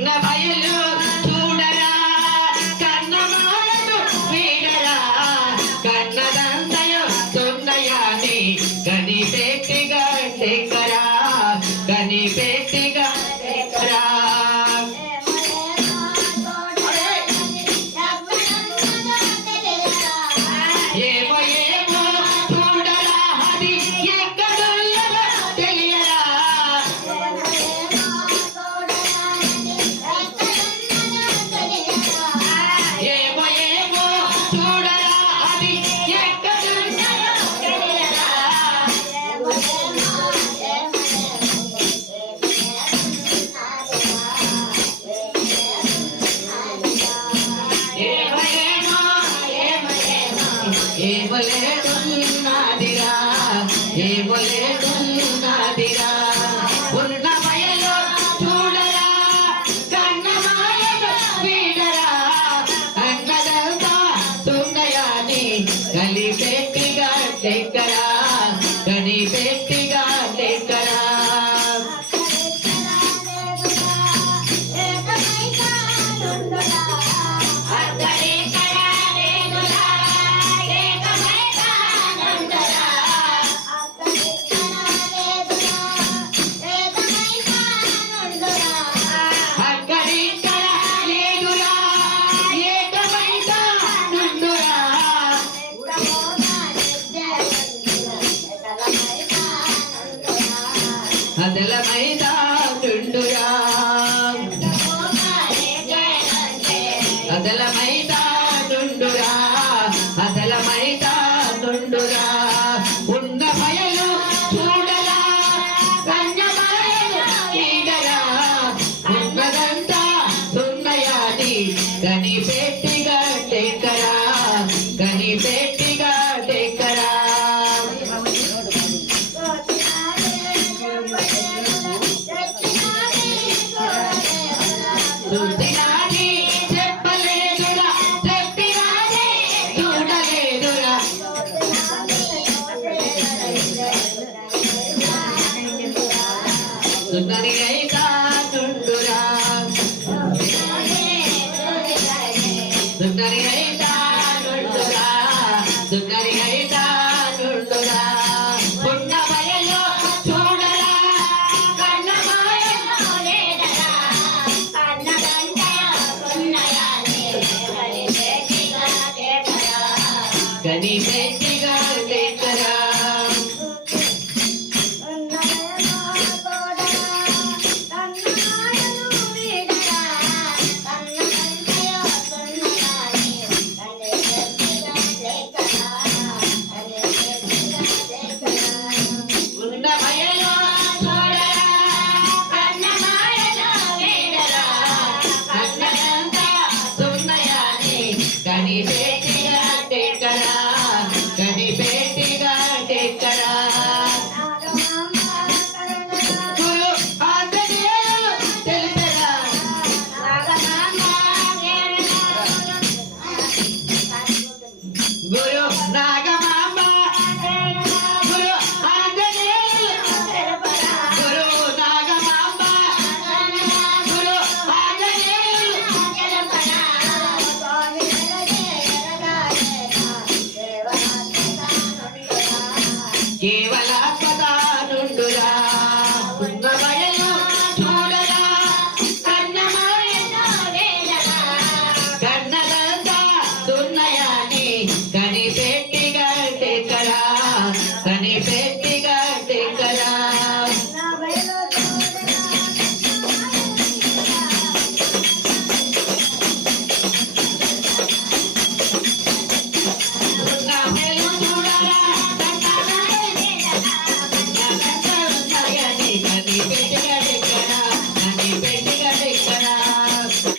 ఉన్న బయలు చూడరా కన్నమాలను వీడరా కన్నదంతయు తున్నయాని కనిపెట్టిగా టెక్కరా కనిపెట్టిగా టెక్కరా ఏమలేదున్నాదిరా ఏమలేదున్నాదిరా ఉన్న బయలు చూడరా కన్నమాయను వీడరా కన్నదంతా తుంగయాని కలిపెట్టిగా టెక్కరా కనిపెట్టిగా టెక్కరా అదల మైదానుండురా అదల మైదానుండురా అదల మైదానుండురా ఉన్న బయలు చూడరా కన్యమాయలు వీడరా ఉన్నదంతా తున్నయాని కనిపెట్టిగా టెక్కరా కనిపెట్టిగా టెక్కరా చూసినాని చెప్పలేదురా చెప్పినాని చూడలేదురా సుందరి అయితా నుండురా సుందరి అయితా నుండురా సుందరి అయితా నుండురా ఉన్న బయలు చూడరా కన్నమాయను లేదరా కనిపెట్టిగా